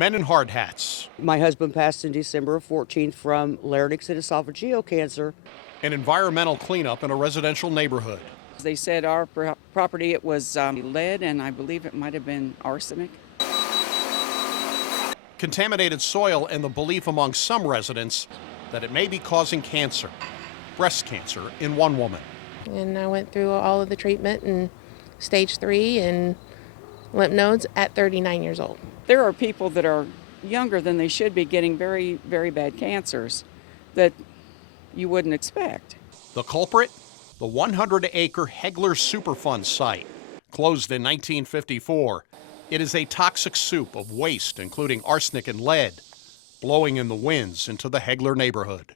Men in hard hats. My husband passed in December of 14 from larynx and esophageal cancer. An environmental cleanup in a residential neighborhood. They said our property, it was lead, and I believe it might have been arsenic. Contaminated soil and the belief among some residents that it may be causing cancer, breast cancer in one woman. And I went through all of the treatment and stage 3 and lymph nodes at 39 years old. There are people that are younger than they should be getting very, very bad cancers that you wouldn't expect. The culprit? The 100-acre Hegler Superfund site, closed in 1954. It is a toxic soup of waste, including arsenic and lead, blowing in the winds into the Hegler neighborhood.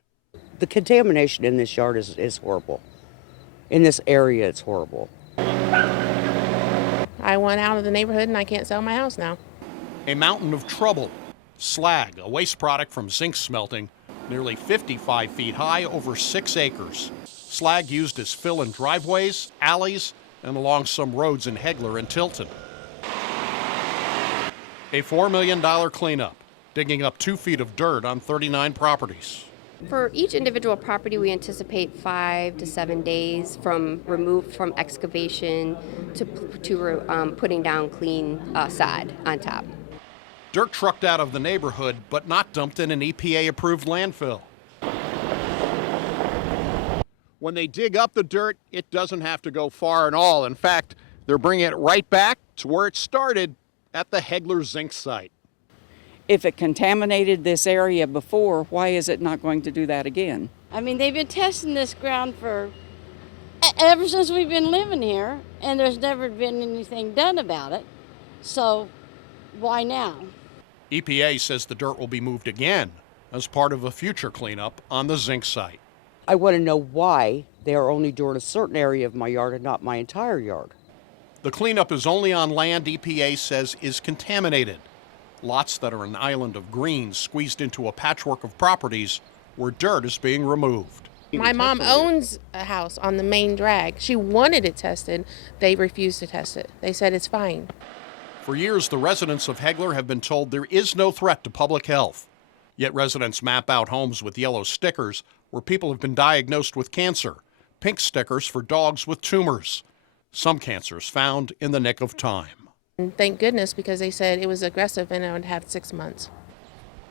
The contamination in this yard is horrible. In this area, it's horrible. I went out of the neighborhood and I can't sell my house now. A mountain of trouble. Slag, a waste product from zinc smelting, nearly 55 feet high over 6 acres. Slag used as fill in driveways, alleys, and along some roads in Hegler and Tilton. A $4 million cleanup, digging up 2 feet of dirt on 39 properties. For each individual property, we anticipate 5 to 7 days from removed from excavation to putting down clean sod on top. Dirt trucked out of the neighborhood, but not dumped in an EPA-approved landfill. When they dig up the dirt, it doesn't have to go far at all. In fact, they're bringing it right back to where it started, at the Hegler zinc site. If it contaminated this area before, why is it not going to do that again? I mean, they've been testing this ground for ever since we've been living here, and there's never been anything done about it. So why now? EPA says the dirt will be moved again as part of a future cleanup on the zinc site. I want to know why they are only doing a certain area of my yard and not my entire yard. The cleanup is only on land EPA says is contaminated. Lots that are an island of green squeezed into a patchwork of properties where dirt is being removed. My mom owns a house on the main drag. She wanted it tested. They refused to test it. They said it's fine. For years, the residents of Hegler have been told there is no threat to public health. Yet residents map out homes with yellow stickers where people have been diagnosed with cancer, pink stickers for dogs with tumors. Some cancers found in the nick of time. And thank goodness, because they said it was aggressive and I would have 6 months.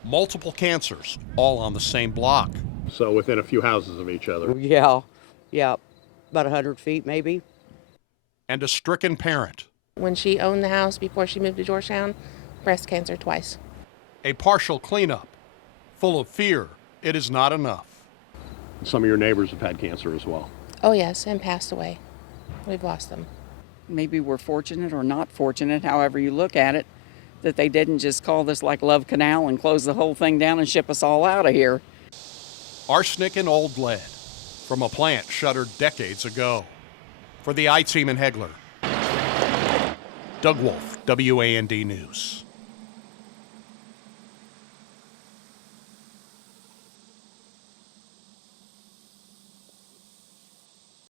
Multiple cancers, all on the same block. So within a few houses of each other. Yeah, about 100 feet maybe. And a stricken parent. When she owned the house before she moved to Georgetown, breast cancer twice. A partial cleanup, full of fear it is not enough. Some of your neighbors have had cancer as well. Oh yes, and passed away. We've lost them. Maybe we're fortunate or not fortunate, however you look at it, that they didn't just call this like Love Canal and close the whole thing down and ship us all out of here. Arsenic and old lead from a plant shuttered decades ago. For the I-Team in Hegler, Doug Wolfe, WAND News.